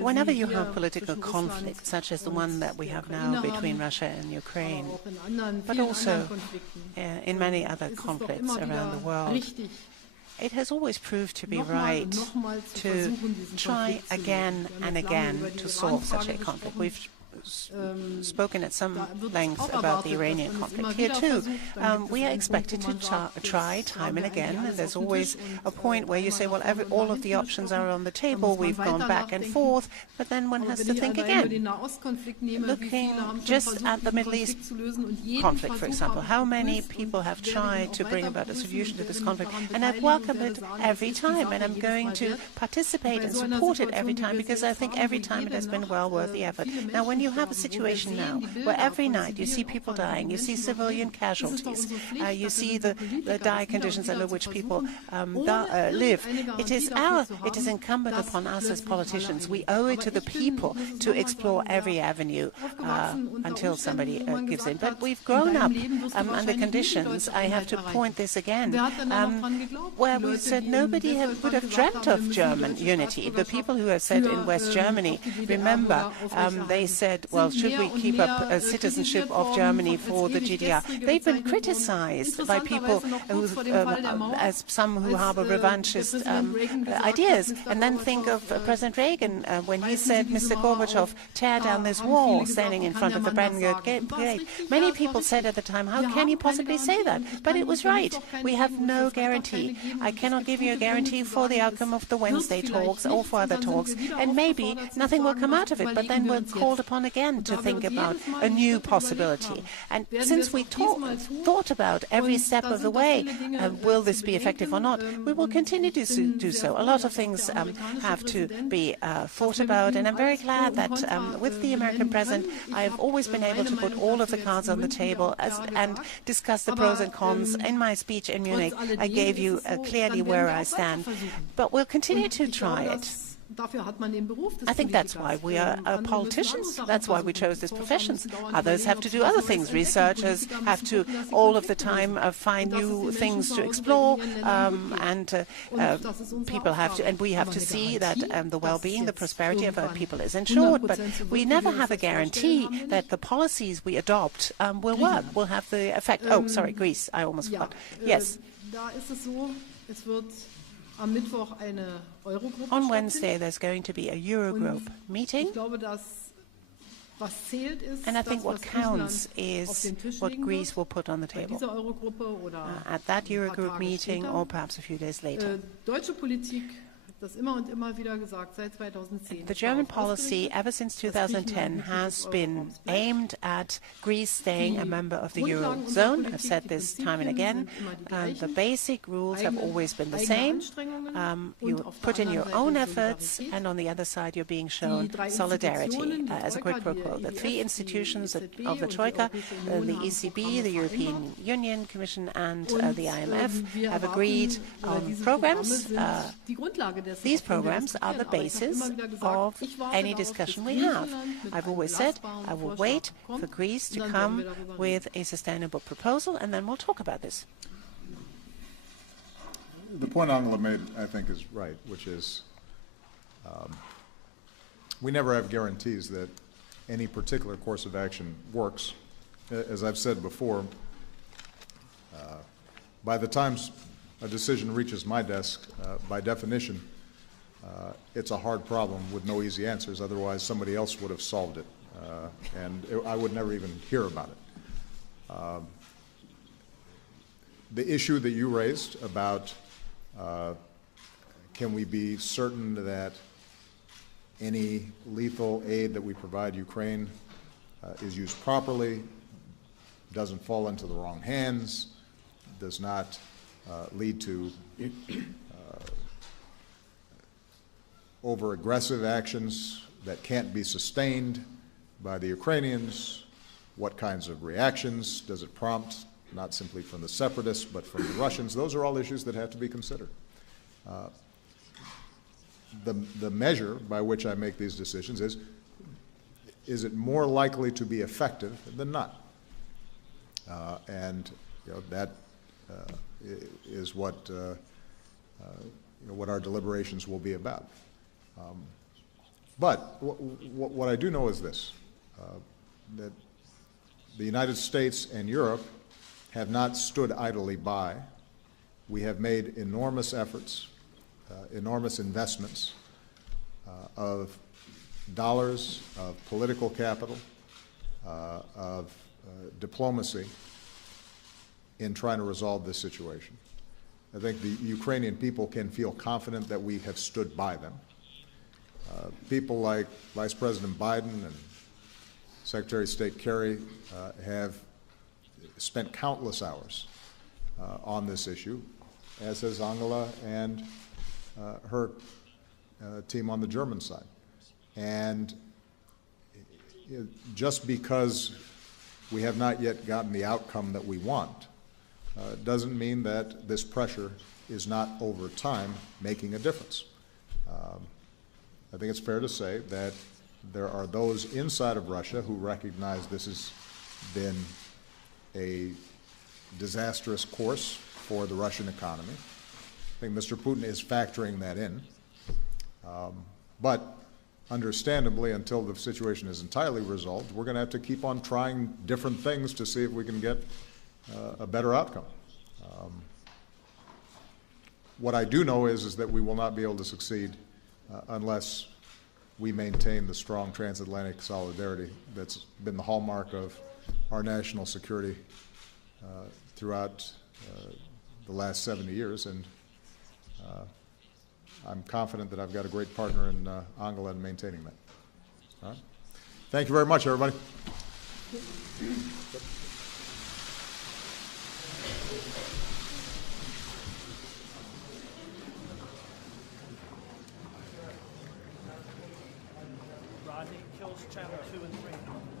Whenever you have political conflict, such as the one that we have now between Russia and Ukraine, but also in many other conflicts around the world, it has always proved to be right to try again and again to solve such a conflict. We've spoken at some length about the Iranian conflict. Here too, we are expected to try time and again. And there's always a point where you say, well, all of the options are on the table. We've gone back and forth, but then one has to think again. Looking just at the Middle East conflict, for example, how many people have tried to bring about a solution to this conflict? And I've welcomed it every time, and I'm going to participate and support it every time, because I think every time it has been well worth the effort. Now, when you have a situation now where every night you see people dying, you see civilian casualties, you see the dire conditions under which people live, it is incumbent upon us as politicians. We owe it to the people to explore every avenue until somebody gives in. But we've grown up under conditions, I have to point this again, where we said nobody would have dreamt of German unity. The people who have said in West Germany, remember, they said, well, should we keep up a citizenship of Germany for the GDR? They've been criticized by people who, as some who harbor revanchist ideas. And then think of President Reagan when he said, Mr. Gorbachev, tear down this wall, standing in front of the Brandenburg Gate. Many people said at the time, how can he possibly say that? But it was right. We have no guarantee. I cannot give you a guarantee for the outcome of the Wednesday talks or for other talks. And maybe nothing will come out of it, but then we're called upon again to think about a new possibility. And since we thought about every step of the way, will this be effective or not, we will continue to do so. A lot of things have to be thought about, and I'm very glad that with the American president, I've always been able to put all of the cards on the table and discuss the pros and cons. In my speech in Munich, I gave you clearly where I stand, but we'll continue to try it. I think that's why we are politicians. That's why we chose this profession. Others have to do other things. Researchers have to all of the time find new things to explore, and people have to, and we have to see that the well-being, the prosperity of our people is ensured. But we never have a guarantee that the policies we adopt will work, will have the effect. Oh, sorry, Greece. I almost forgot. Yes. On Wednesday, there's going to be a Eurogroup meeting, and I think what counts is what Greece will put on the table at that Eurogroup meeting, or perhaps a few days later. The German policy ever since 2010 has been aimed at Greece staying a member of the Eurozone. I've said this time and again. The basic rules have always been the same. You put in your own efforts, and on the other side you're being shown solidarity as a quid pro quo. The three institutions of the Troika, the ECB, the European Union Commission, and the IMF have agreed on programs. These programs are the basis of any discussion we have. I've always said I will wait for Greece to come with a sustainable proposal, and then we'll talk about this. The point Angela made, I think, is right, which is we never have guarantees that any particular course of action works. As I've said before, by the time a decision reaches my desk, by definition, it's a hard problem with no easy answers. Otherwise, somebody else would have solved it, and I would never even hear about it. The issue that you raised about can we be certain that any lethal aid that we provide Ukraine is used properly, doesn't fall into the wrong hands, does not lead to over-aggressive actions that can't be sustained by the Ukrainians? What kinds of reactions does it prompt, not simply from the separatists, but from the Russians? Those are all issues that have to be considered. The measure by which I make these decisions is it more likely to be effective than not? And that is what what our deliberations will be about. But what I do know is this, that the United States and Europe have not stood idly by. We have made enormous efforts, enormous investments of dollars, of political capital, of diplomacy in trying to resolve this situation. I think the Ukrainian people can feel confident that we have stood by them. People like Vice President Biden and Secretary of State Kerry have spent countless hours on this issue, as has Angela and her team on the German side. And just because we have not yet gotten the outcome that we want doesn't mean that this pressure is not over time making a difference. I think it's fair to say that there are those inside of Russia who recognize this has been a disastrous course for the Russian economy. I think Mr. Putin is factoring that in. But understandably, until the situation is entirely resolved, we're going to have to keep on trying different things to see if we can get a better outcome. What I do know is that we will not be able to succeed unless we maintain the strong transatlantic solidarity that's been the hallmark of our national security throughout the last 70 years. And I'm confident that I've got a great partner in Angela in maintaining that. All right. Thank you very much, everybody. Rodney kills chapter 2 and 3.